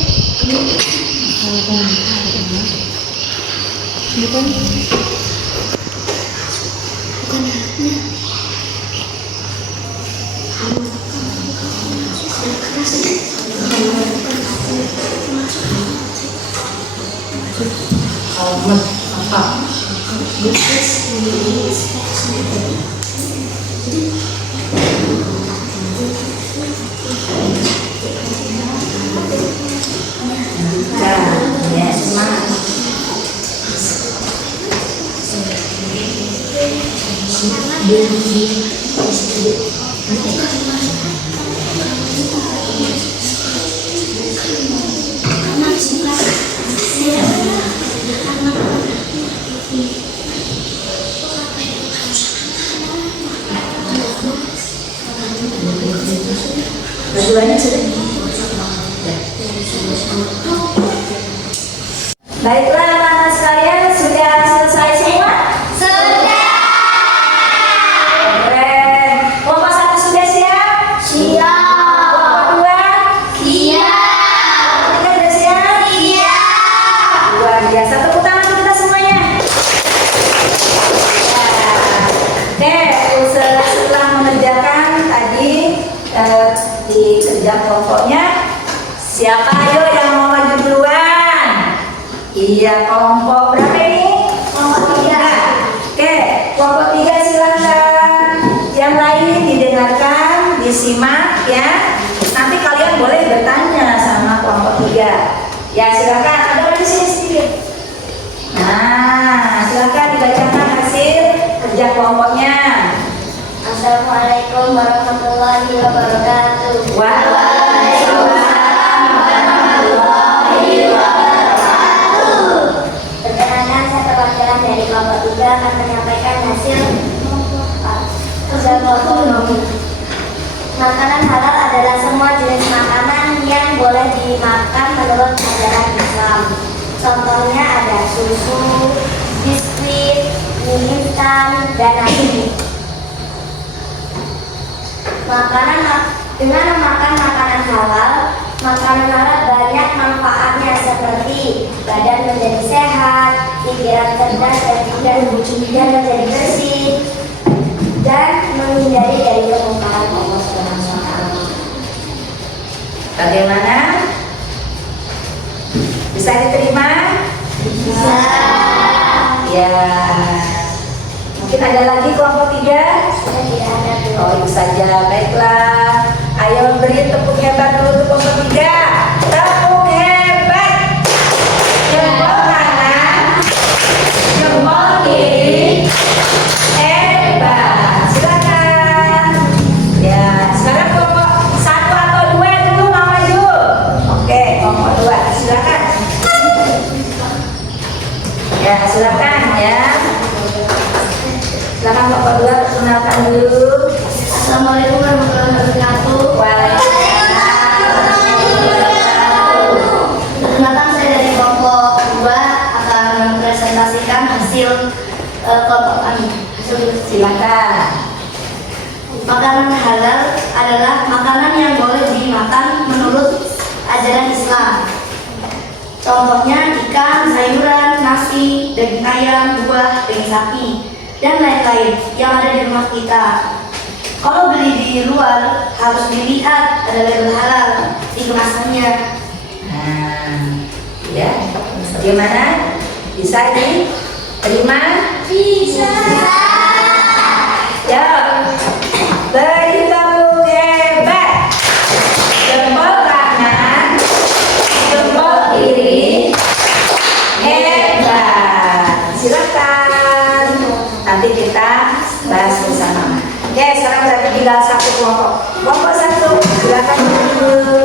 Bajuannya sudah. Baiklah anak-anak sekalian, sudah selesai semua? Sudah. Keren. Kelompok 1 sudah siap? Siap. Kelompok 2? Siap. Kelompok 3 sudah siap? Siap. Luar biasa, tepuk tangan untuk kita semuanya. Ya. Oke, setelah mengerjakan tadi di kerja kelompoknya, siapa ayo yang mau maju duluan? Iya, kelompok berapa ini? Kelompok 3. Oke, kelompok 3 silakan. Yang lain didengarkan, disimak ya. Nanti kalian boleh bertanya sama kelompok 3. Ya, silakan. Ada lagi sini sedikit. Nah, silakan dibacakan hasil kerja kelompoknya. Assalamualaikum warahmatullahi wabarakatuh. Waalaikumsalam warahmatullahi wabarakatuh. Perkenalkan, saya perwakilan dari kelompok 3 akan menyampaikan hasil kerja kelompok. Makanan halal adalah semua jenis makanan yang boleh dimakan menurut ajaran Islam. Contohnya ada susu, biskuit, mie instan, dan nasi. Dengan memakan makanan halal banyak manfaatnya seperti badan menjadi sehat, pikiran cerdas dan menjadi bersih, dan menghindari dari kemungkaran Allah Subhanahu wa Ta'ala. Bagaimana? Bisa diterima? Bisa. Ya. Mungkin ada lagi kelompok 3? Sudah tidak ada. Oh, itu saja. Baiklah. Ayo beri tepuk hebat dulu untuk kelompok 3. Tepuk hebat. Jempol kanan, jempol kiri. Hebat. Silakan. Ya, sekarang kelompok 1 atau 2 dulu mau maju. Oke, kelompok 2. Silakan. Ya, silakan ya. Silakan kelompok 2 perkenalkan dulu. Assalamualaikum warahmatullahi wabarakatuh. Perkenalkan, saya dari kelompok 2 akan mempresentasikan hasil kelompok kami. Silakan. Makanan halal adalah makanan yang boleh dimakan menurut ajaran Islam. Contohnya ikan, sayuran, nasi, daging ayam, buah, daging sapi, dan lain-lain yang ada di rumah kita. Kalau beli di luar harus dilihat ada label halal di kemasannya. Nah, ya, bagaimana? Bisa diterima? Bisa. Ya, beri tepuk hebat. Jempol kanan, jempol kiri. Hebat. Silakan. Nanti kita bahas bersama. Oke, sekarang berarti tinggal 1 kelompok. Kelompok 1, silakan dulu.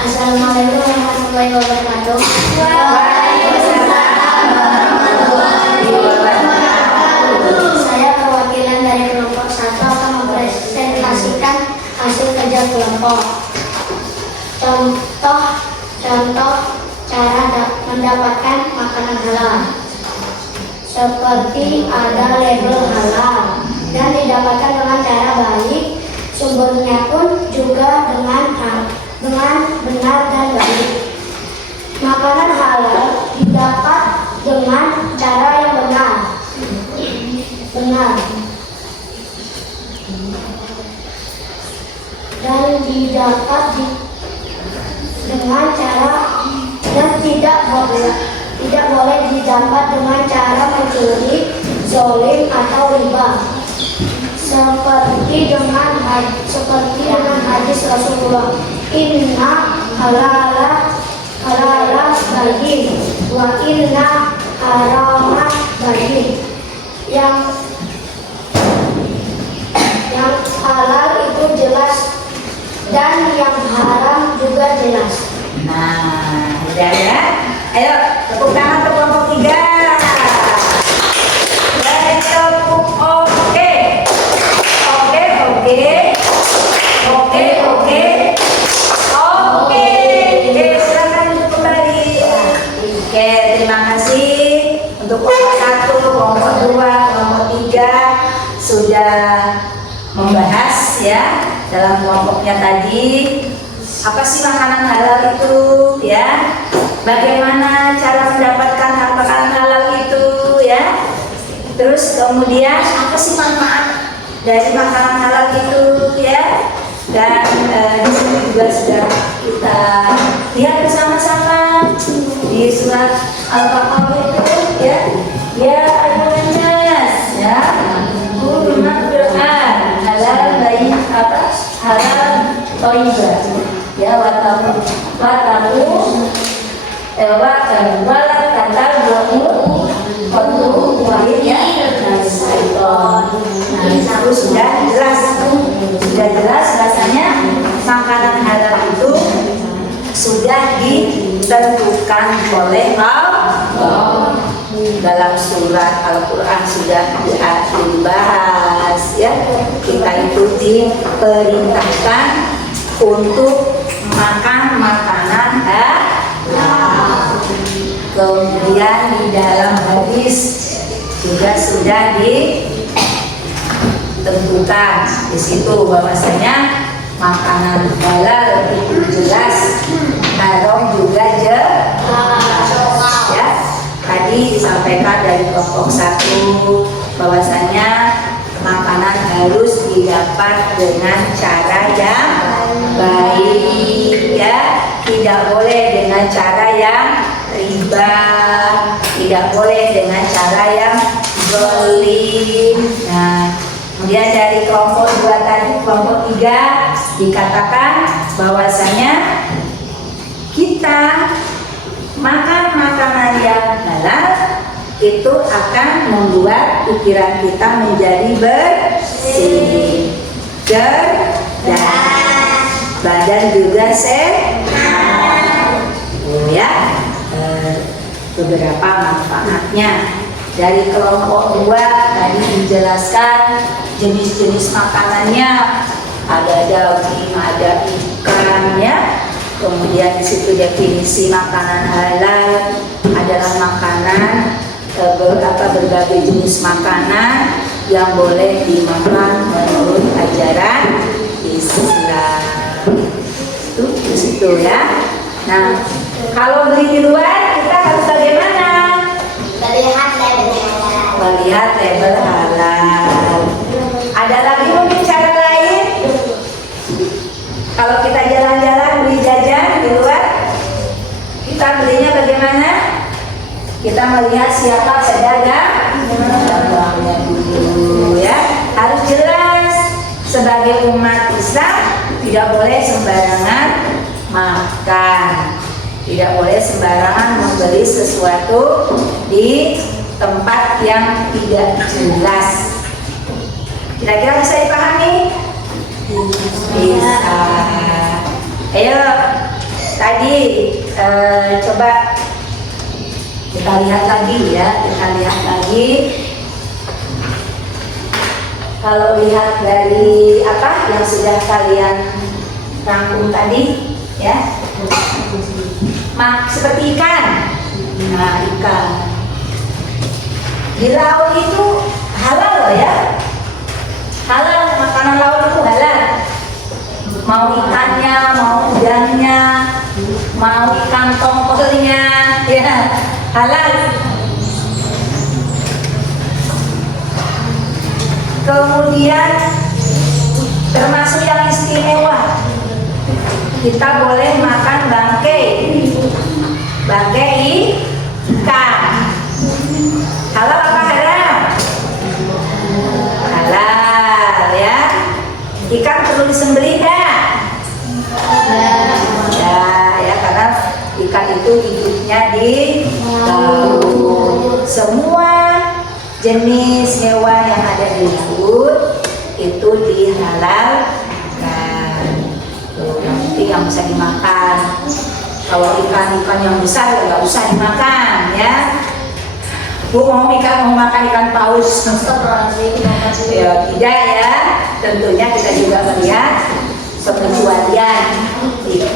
Assalamualaikum warahmatullahi wabarakatuh. Waalaikumsalam warahmatullahi wabarakatuh. Saya perwakilan dari kelompok kelompok. Contoh cara mendapatkan makanan halal. Seperti ada label halal dan didapatkan dengan cara baik, sumbernya pun juga dengan benar dan baik. Makanan halal didapat dengan cara yang benar. Dan didapat dengan cara dan tidak boleh didapat dengan cara mencuri, zolim atau riba. Seperti dengan hadis Rasulullah, inna halala bayyin wa inna harama bayyin. Yang halal itu jelas dan yang haram juga jelas. Nah, udah ya. Ayo, tepuk tangan untuk kelompok 3. Dari tepuk oke. Oke, silakan untuk kembali. Oke, terima kasih untuk kelompok 1, kelompok 2, kelompok 3 sudah membahas ya dalam kelompoknya tadi. Apa sih makanan halal itu ya? Bagaimana cara mendapatkan makanan halal itu ya? Terus kemudian apa sih manfaat dari makanan halal itu ya? Dan di sini juga sudah kita lihat bersama-sama di surat Al-Baqarah itu ya. Ya ayuhannas ya. Kulma Quran halal baik apa? Halal thayyibah. Ya watamu walat kata kotu wahid ya itu sudah jelas rasanya makanan halal itu sudah ditentukan oleh Allah dalam surat Al-Quran sudah dibahas ya. Kita itu diperintahkan untuk makan makanan halal. Kemudian di dalam hadis juga sudah ditentukan di situ bahwasanya makanan halal itu jelas, haram juga jelas. Ya, tadi disampaikan dari kelompok 1 bahwasanya makanan harus didapat dengan cara yang baik ya, tidak boleh dengan cara yang riba, tidak boleh dengan cara yang zalim. Nah, kemudian dari kelompok 2 tadi, kelompok 3 dikatakan bahwasanya kita makan makanan yang halal itu akan membuat pikiran kita menjadi bersih, cerdas, badan juga sehat. Ya, beberapa manfaatnya. Dari kelompok 2 tadi dijelaskan jenis-jenis makanannya, ada daging, ada ikan ya. Kemudian di situ definisi makanan halal adalah makanan berbagai jenis makanan yang boleh dimakan menurut ajaran Islam. Itu di situ ya. Nah, kalau beli di luar kita harus bagaimana? Melihat label halal. Ada lagi mungkin cara lain? Kalau kita jalan-jalan beli jajan di luar, kita belinya bagaimana? Kita melihat siapa pedagangnya dulu ya. Harus jelas. Sebagai umat Islam tidak boleh sembarangan makan, tidak boleh sembarangan membeli sesuatu di tempat yang tidak jelas. Kira-kira bisa dipahami? Bisa. Ayo, tadi coba kita lihat lagi ya, kita lihat lagi. Kalau lihat dari apa yang sudah kalian rangkum tadi ya. Seperti ikan. Nah, ikan di laut itu halal loh ya. Halal, makanan laut itu halal. Mau ikannya, mau udangnya, mau ikan tongkolnya, ya halal. Kemudian termasuk yang istimewa, kita boleh makan bangkai ikan. Halal apa haram? Halal ya. Ikan perlu disembelih ya? Ya, karena ikan itu hidupnya di laut. Semua jenis hewan yang ada di laut itu dihalalkan. Yang penting yang bisa dimakan. Kalau ikan-ikan yang besar ya nggak usah dimakan ya. Bu mau makan ikan paus? Ya tidak ya. Tentunya kita juga melihat pengecualian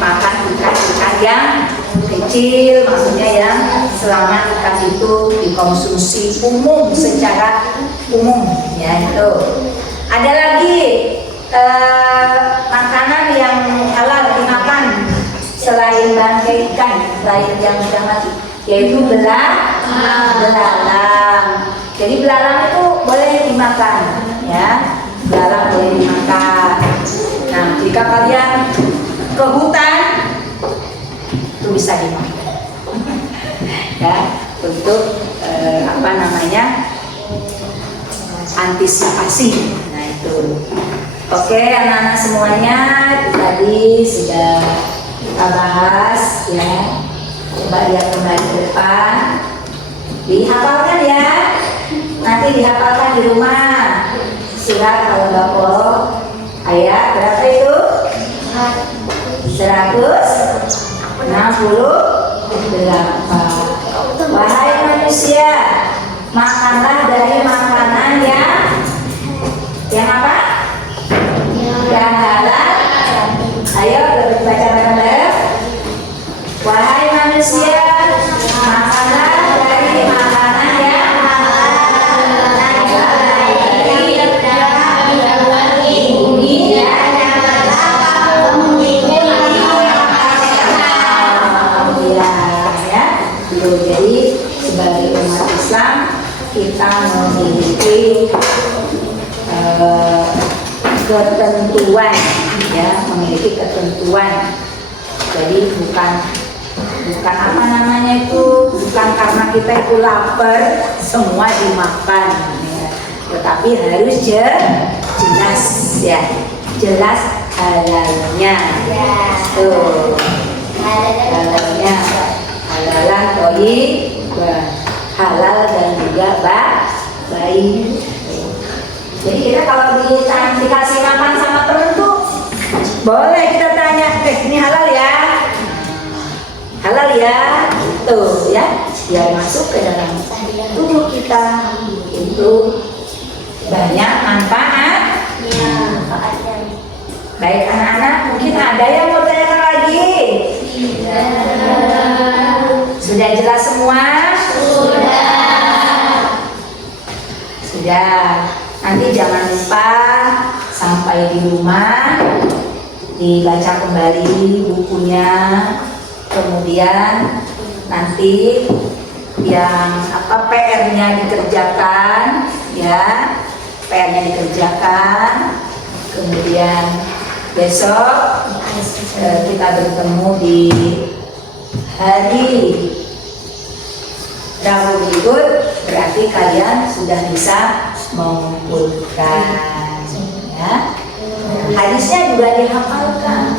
makan ikan-ikan yang kecil, maksudnya yang selama ikan itu dikonsumsi umum secara umum ya itu. Ada lagi makanan yang halal dimakan selain bangkai ikan, selain yang sudah mati, yaitu belalang. Jadi belalang itu boleh dimakan ya, belalang boleh dimakan. Nah, jika kalian ke hutan itu bisa dimakan ya, untuk antisipasi. Nah itu. Oke, anak-anak semuanya, tadi sudah kita bahas ya. Coba lihat kembali ke depan, dihafalkan ya. Nanti dihafalkan di rumah. Surat Al-Baqarah ayat berapa itu? 168. Wahai manusia, makanlah dari makanan yang apa? Yang halal. Ayo baca bareng-bareng. Wahai manusia, makanlah dari makanan yang halal. Jadi sebagai umat Islam kita memiliki ketentuan ya, memiliki ketentuan. Jadi bukan apa namanya itu, bukan karena kita itu lapar semua dimakan ya. Tetapi harus jelas ya, jelas halalnya. Tuh halalnya, halalan thayyibah, halal dan juga baik. Jadi kita kalau dikasih makan sama temen tuh boleh kita tanya, ini halal ya? Halal ya? Tuh ya, biar masuk ke dalam tubuh kita itu banyak manfaatnya. Baik anak-anak, mungkin ada yang mau tanya lagi? Sudah jelas semua? Sudah. Nanti jangan lupa sampai di rumah dibaca kembali bukunya, kemudian nanti yang PR-nya dikerjakan ya, PR-nya dikerjakan, kemudian besok kita bertemu di hari Rabu berikut, berarti kalian sudah bisa mengumpulkan ya. Hadisnya juga dihafalkan,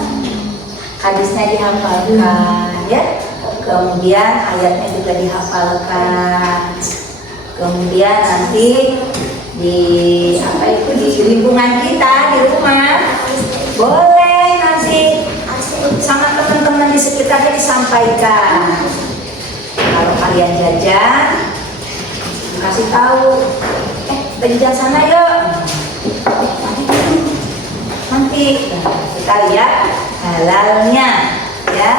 ya. Kemudian ayatnya juga dihafalkan. Kemudian nanti di lingkungan kita di rumah boleh nanti sama teman-teman di sekitarnya disampaikan. Kalau kalian jajan, kasih tahu, jajan sana yuk. Nanti kita lihat halalnya, ya,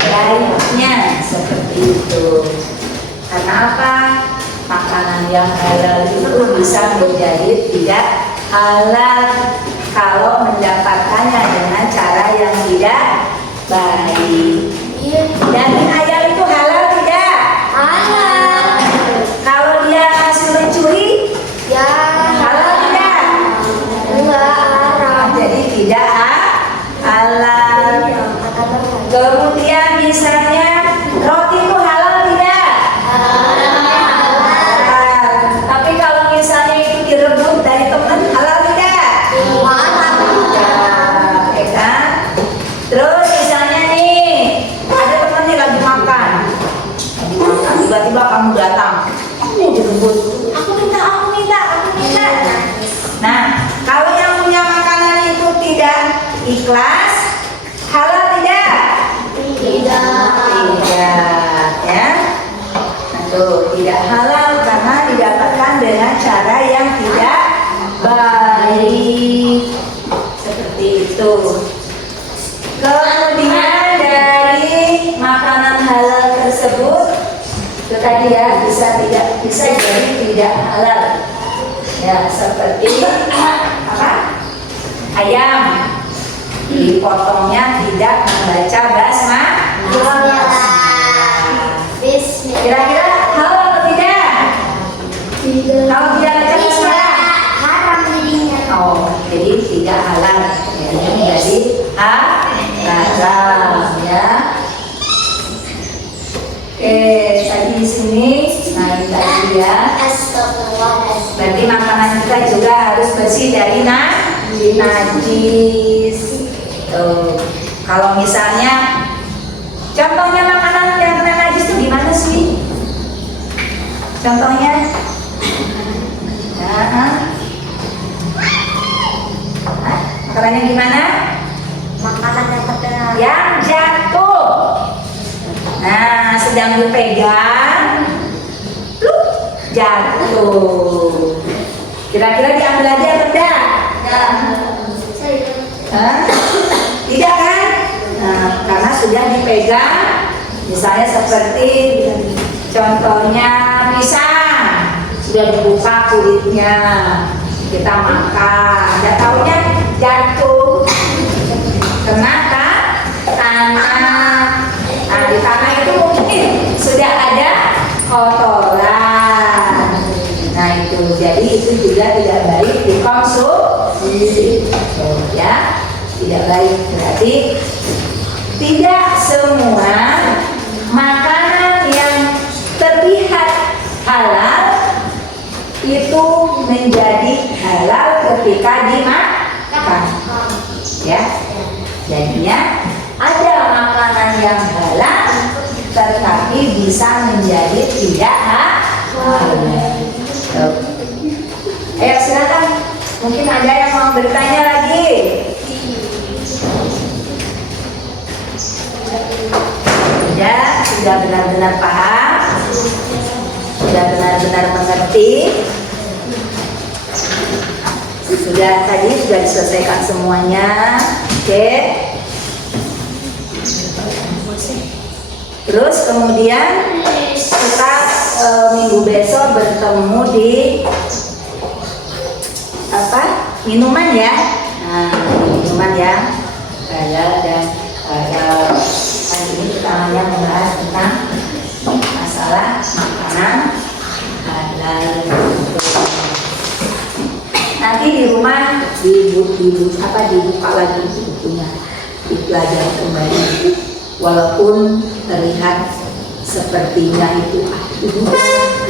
baiknya seperti itu. Karena apa? Makanan yang halal itu bisa menjadi tidak halal kalau mendapatkannya dengan cara yang tidak baik. Daging ayam itu halal tidak? Halal. Kalau dia hasil mencuri, Ya. halal tidak? Enggak haram. Jadi tidak halal. Kemudian misalnya roti itu halal tidak? Halal. Tapi kalau misalnya itu direbut dari teman, halal tidak? Ya kan? Terus misalnya nih, ada teman nih lagi makan, tiba-tiba kamu datang, direbut, aku minta. Nah, kalau yang punya makanan itu tidak ikhlas, halal tidak? Tidak, ya. Nah, tuh, tidak halal karena didapatkan dengan cara yang tidak baik. Seperti itu. Kemudian dari makanan halal tersebut, itu tadi ya, bisa jadi tidak halal. Ya, seperti apa? Ayam dipotongnya tidak membaca basmalah. Kira-kira halal atau tidak? Kalau tidak baca basmalah, Haram jadinya. oh, jadi tidak halal. Jadi menjadi haram, ya. Oke, tadi di sini, nah ini tadi ya. Astagfirullahaladzim. Berarti makanan kita juga harus bersih dari najis. Tuh. Kalau misalnya, contohnya makanan yang kena najis itu gimana sih? Contohnya? Makanannya gimana? Makanan yang terkena. Yang jatuh. Nah, sedang dipegang, pluk, jatuh. Kira-kira diambil aja atau tidak? Hah? Tidak kan? Nah, karena sudah dipegang, misalnya seperti contohnya pisang, sudah dibuka kulitnya, kita makan, nggak taunya jatuh, kena tanah. Nah, di tanah itu mungkin sudah ada kotoran. Nah, itu jadi itu juga tidak baik dikonsumsi. Ya, tidak baik. Berarti tidak semua makanan yang terlihat halal itu menjadi halal ketika dimakan. Ya, jadinya ada makanan yang halal tetapi bisa menjadi tidak halal. Ayo silakan, mungkin ada yang mau bertanya lagi. Sudah benar-benar paham, sudah benar-benar mengerti, sudah tadi sudah diselesaikan semuanya. Oke. Terus kemudian kita minggu besok bertemu di apa? Minuman ya. Nah, minuman ya. Halal dan haram. Hari ini kita hanya membahas tentang masalah makanan halal. Nanti di rumah dibuka lagi bukunya, dipelajari kembali. Walaupun terlihat sepertinya itu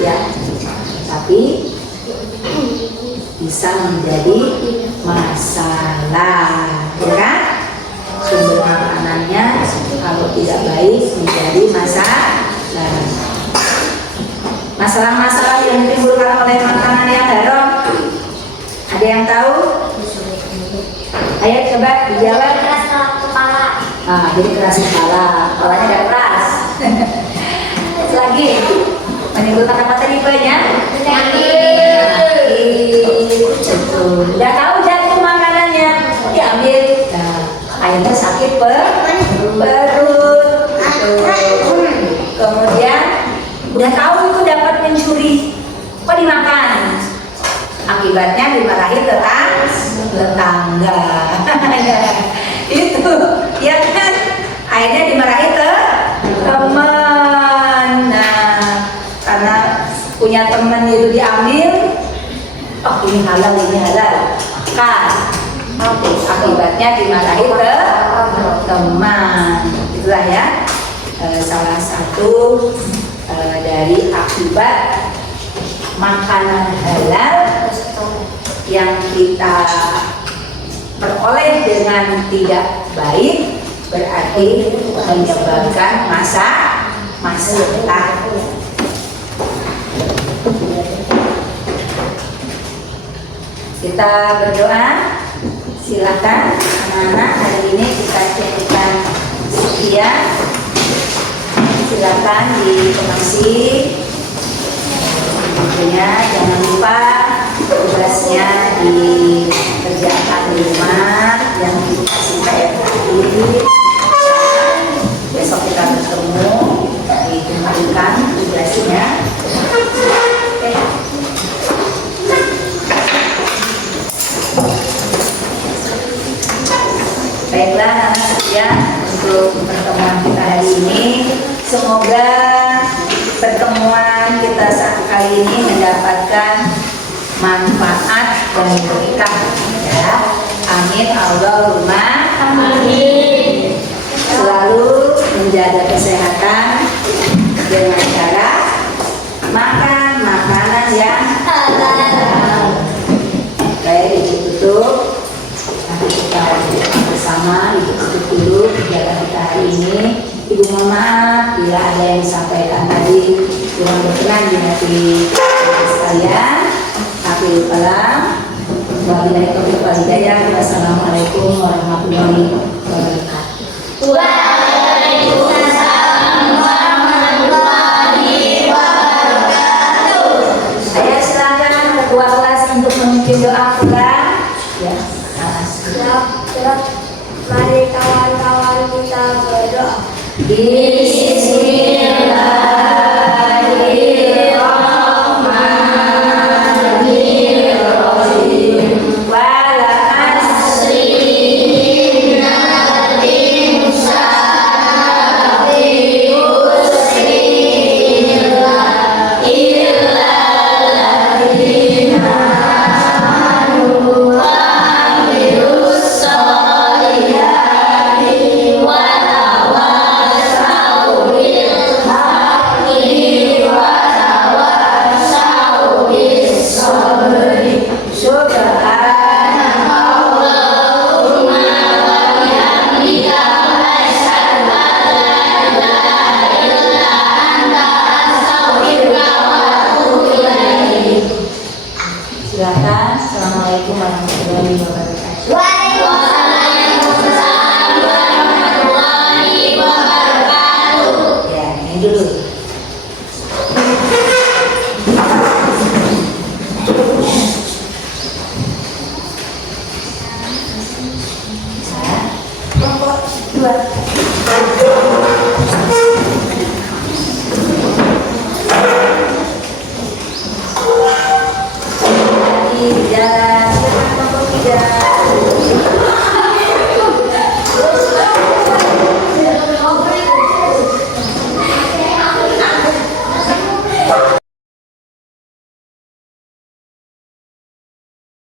ya, tapi bisa menjadi masalah, ya kan? Sumber makanannya kalau tidak baik menjadi masalah. Masalah-masalah yang ditimbulkan oleh makanan yang haram, ada yang tahu? Ayo coba dijawab. Jadi keras kepala, kepalanya udah keras. Lagi menimbulkan apa tadi banyak? Udah tahu jatuh makanannya, diambil. Nah, akhirnya sakit perut. Tuh. Kemudian udah tahu itu dapat mencuri, kok dimakan? Akibatnya dimarahi tetangga. Itu ya kan, akhirnya dimarahi teman. Nah, karena punya teman itu diambil, oh ini halal kan, akibatnya dimarahi teman. Itulah ya salah satu dari akibat makanan halal yang kita peroleh dengan tidak baik, berarti menyebabkan masalah. Kita berdoa, silakan anak-anak, hari ini kita jadikan sekian. Silakan dikemasi. Tentunya jangan lupa tugasnya dikerjakan di rumah yang dikasih tadi. Besok kita bertemu, dikembalikan tugasnya. Oke. Baiklah anak-anak sekalian, untuk pertemuan kita hari ini, semoga pertemuan kita saat kali ini mendapatkan manfaat dan berkah ya. Amin Allahumma amin. Selalu menjaga kesehatan dengan cara makan makanan yang halal. Baik, ditutup. Nanti kita bersama ditutup dulu kegiatan kita hari ini. Ibu mohon maaf bila ada yang disampaikan tadi kurang berkenan di hati sekalian. Akhirul kalam. Wabillahi taufiq wal hidayah. Wassalamualaikum warahmatullahi wabarakatuh. Waalaikumsalam warahmatullahi wabarakatuh. Saya silakan ketua kelas untuk memimpin doa pulang. Ya. Mari kawan-kawan kita berdoa. Bismillahirrahmanirrahim. Wal asri innal insana lafi khusr illa alladzina amanu wa amilus sholihati wa tawassaw bil haqqi wa tawassaw bis sabri. Subhanallahumma wa bihamdika asyhadu an la ilaha illa anta astaghfiruka wa atubu ilaik. Silakan. Assalamualaikum warahmatullahi wabarakatuh. Waalaikumsalam warahmatullahi wabarakatuh. Ya, ini dulu. Kelompok 2.